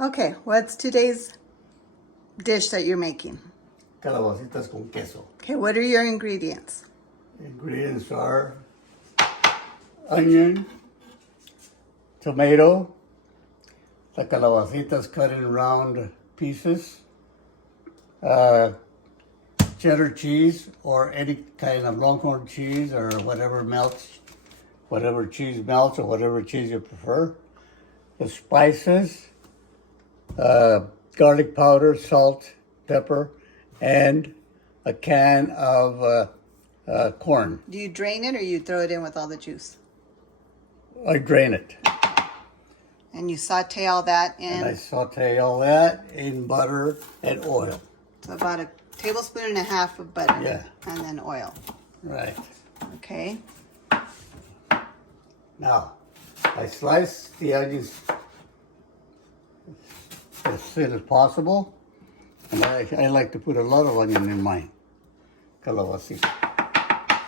Okay, what's today's dish that you're making? Calabacitas con queso. Okay, what are your ingredients? Ingredients are onion, tomato, the calabacitas cut in round pieces, cheddar cheese or any kind of longhorn cheese or whatever melts, whatever cheese melts or whatever cheese you prefer. The spices, garlic powder, salt, pepper, and a can of corn. Do you drain it or you throw it in with all the juice? I drain it. And you saute all that in? And I saute all that in butter and oil. So about a tablespoon and a half of butter. Yeah. And then oil. Right. Okay. Now, I slice the onions as thin as possible. And I like to put a lot of onion in my calabacita. I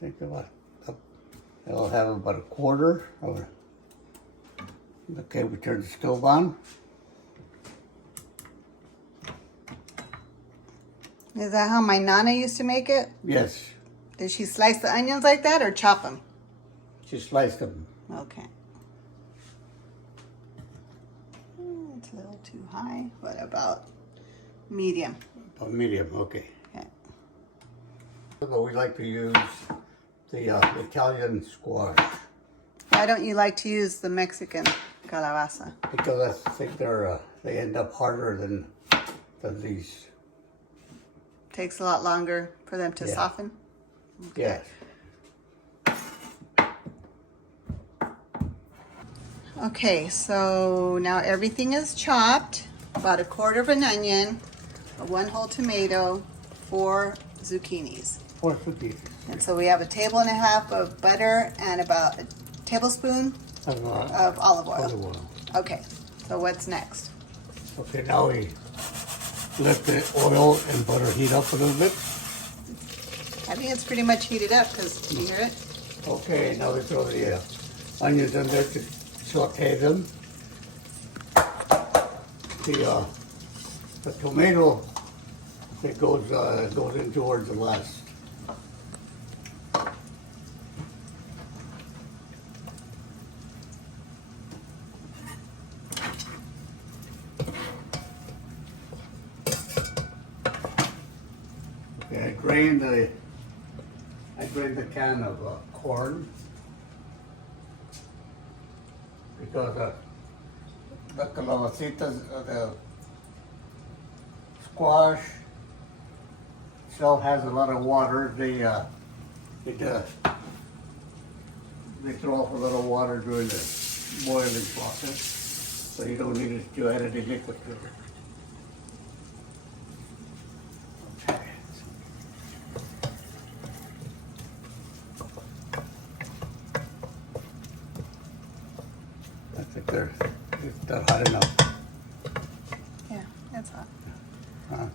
think I'll have about a quarter of it. Okay, we turn the stove on. Is that how my Nana used to make it? Yes, Did she slice the onions like that or chop them? she sliced them. Okay. It's a little too high. What about medium? Medium, okay. Okay. But we like to use the Italian squash Why don't you like to use the Mexican calabaza? because I think they end up harder than these. Takes a lot longer for them to Yeah. soften. Yes. Okay, so now everything is chopped. About a quarter of an onion, one whole tomato, 4 zucchinis. 4 zucchini. And so we have a table and a half of butter and about a tablespoon of olive oil. Olive oil. Okay, so what's next? Okay, now we let the oil and butter heat up a little bit. I think it's pretty much heated up because you hear it? Okay, now we throw the onions in there to saute them. The tomato that goes in towards the last. Okay, I drained the can of corn because the calabacitas, the squash itself has a lot of water. They throw off a lot of water during the boiling process, so you don't need to add any liquid to it. Okay. I think they're hot enough. Yeah, that's hot. Huh?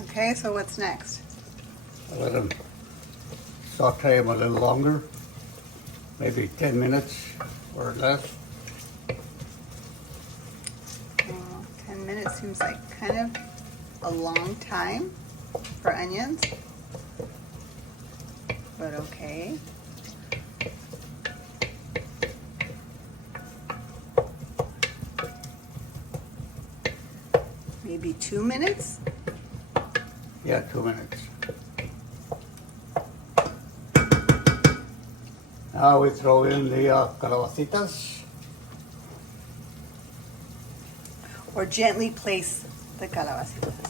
Okay, so what's next? I let them saute them a little longer, maybe 10 minutes or less. 10 minutes seems like kind of a long time for onions, but okay. Maybe 2 minutes? Yeah, 2 minutes. Now we throw in the calabacitas. Or gently place the calabacitas.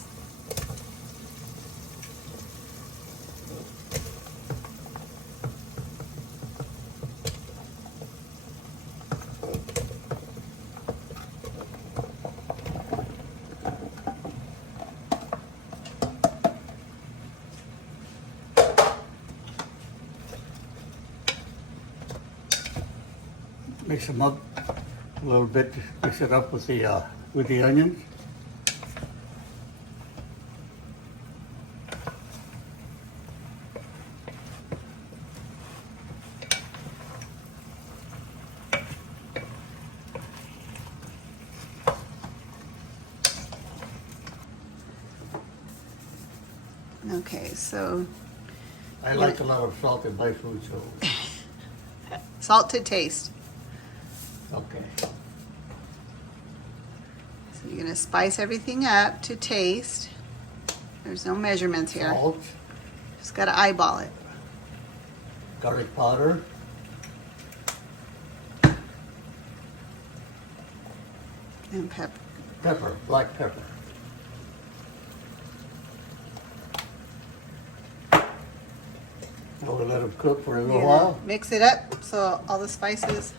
Mix them up a little bit. Mix it up with the onions. Okay, so I like a lot of salt in my food, so salt to taste. okay. So you're gonna spice everything up to taste. There's no measurements here. Salt, Just gotta eyeball it. garlic powder, And pepper. pepper, black pepper. We'll let them cook for a little You're while. gonna mix it up so all the spices.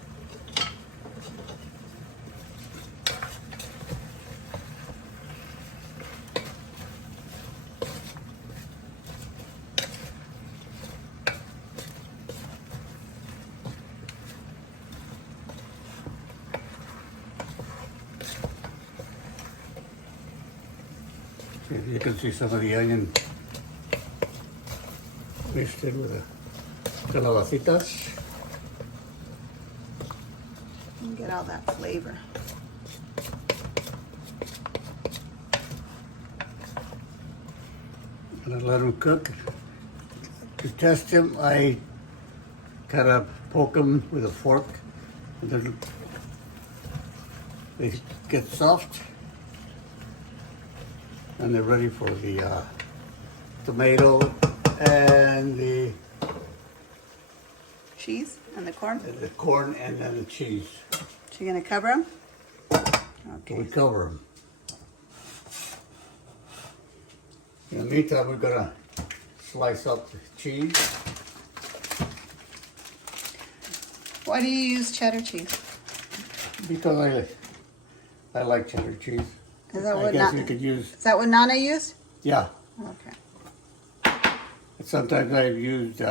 You can see some of the onion mixed in with the calabacitas. And get all that flavor. And I let them cook. To test them, I kind of poke them with a fork, and then they get soft, and they're ready for the tomato and the Cheese and the corn. corn and then the cheese. So you're gonna cover them? We Okay. cover them. In the meantime, we're gonna slice up the cheese. Why do you use cheddar cheese? Because I like cheddar cheese. Is that I what guess Na- you could use, Is that what Nana used? yeah. Okay. Sometimes I've used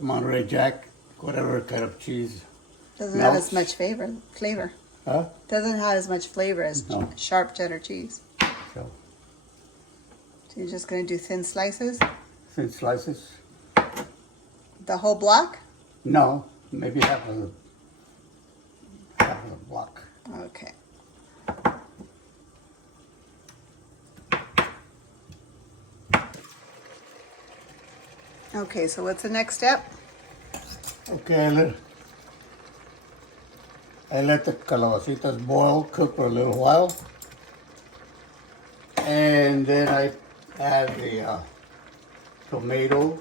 Monterey Jack, whatever kind of cheese. Doesn't have Melts. as much flavor. Huh? Doesn't have as much flavor as No. sharp cheddar cheese. So, So you're just gonna do thin slices? thin slices. The whole block? No, maybe half of the block. Okay. Okay, so what's the next step? Okay, I let the calabacitas boil, cook for a little while. And then I add the tomato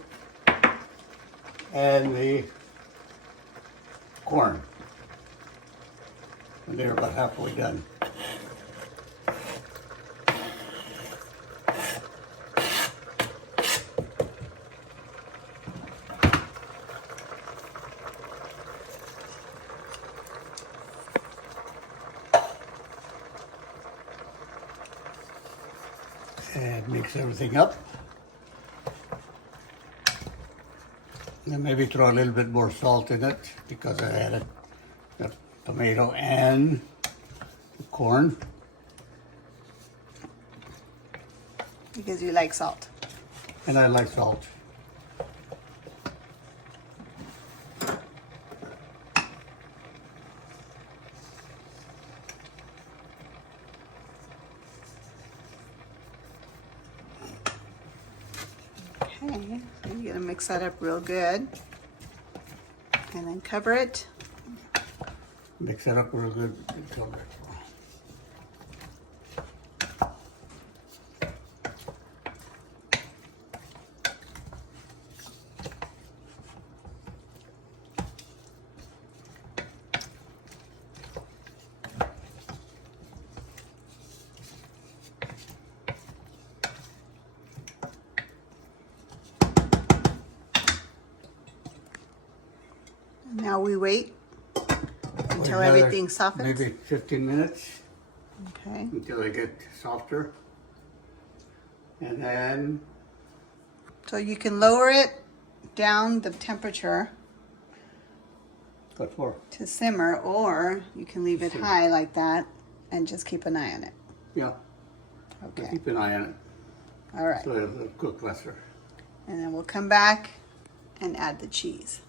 and the corn. And they're about halfway done. And mix everything up. And maybe throw a little bit more salt in it because I added the tomato and the corn. Because you like salt. And I like salt. Okay, so you're gonna mix that up real good. And then cover it. Mix it up real good and cover it. Now we wait until Another everything softens. Maybe 15 minutes Okay. until they get softer. And then So you can lower it down the temperature what for? to simmer, or you can leave it high like that and just keep an eye on it. Yeah, Okay. keep an eye on it All right. so it'll cook lesser. And then we'll come back and add the cheese.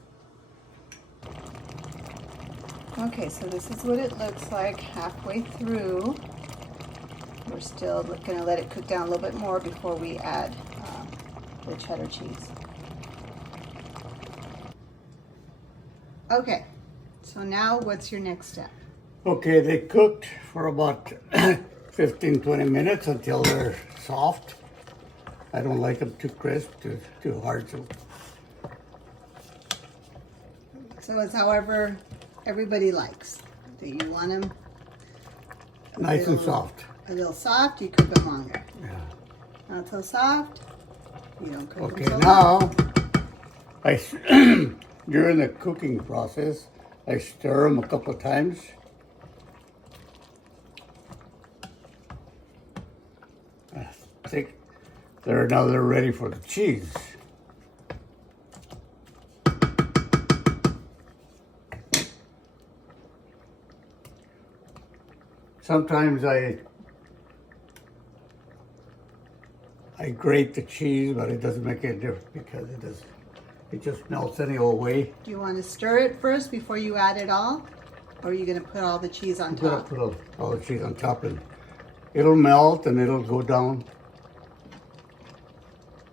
Okay, so this is what it looks like halfway through. We're still gonna let it cook down a little bit more before we add the cheddar cheese. Okay, so now what's your next step? Okay, they cooked for about 15-20 minutes until they're soft. I don't like them too crisp, too hard. So it's however everybody likes. Do you want them Nice and soft. A little soft, you cook them longer. Yeah. Not so soft, you don't cook Okay, them so long. now, during the cooking process, I stir them a couple of times. I think now they're ready for the cheese. Sometimes I grate the cheese, but it doesn't make any difference because it just melts any old way. Do you want to stir it first before you add it all? Or are you going to put all the cheese on I'm top? gonna put all the cheese on top and it'll melt and it'll go down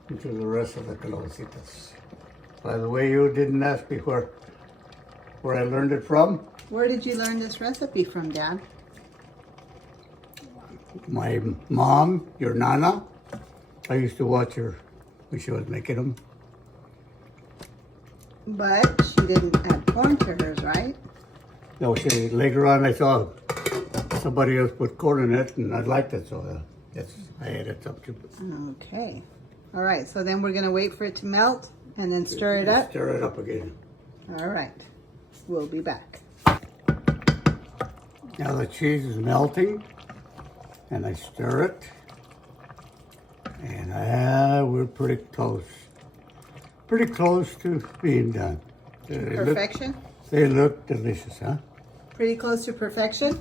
into the rest of the calabacitas. By the way, you didn't ask me where I learned it from. Where did you learn this recipe from, Dad? My mom, your Nana. I used to watch her when she was making them. But she didn't add corn to hers, right? No, later on I saw somebody else put corn in it and I liked it, so I added some too. Okay. All right, so then we're going to wait for it to melt and then stir it up? Stir it up again. All right. We'll be back. Now the cheese is melting and I stir it. And we're pretty close. Pretty close to being done. Perfection? They look delicious, huh? Pretty close to perfection?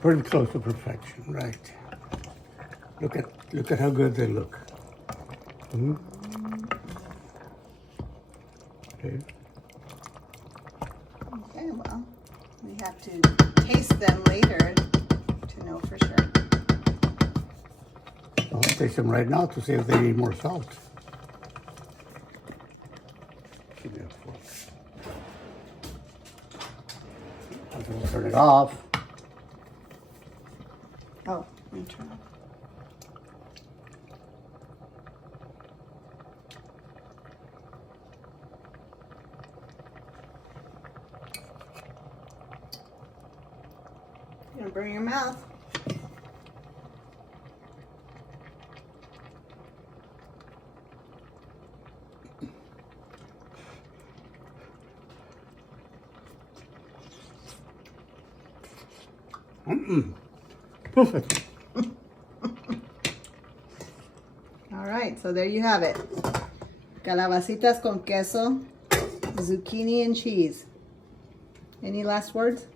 Pretty close to perfection, right. Look at how good they look. Mm-hmm. Okay. Okay, well, we have to taste them later to know for sure. I'll taste them right now to see if they need more salt. Give me a fork. I'm going to turn it off. Oh, let me turn off. You're gonna burn your mouth. Perfect. All right, so there you have it. Calabacitas con queso, zucchini and cheese. Any last words?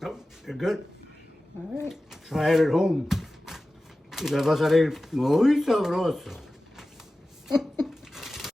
Nope, they're good. All right. Try it at home. Y les va a salir muy sabroso.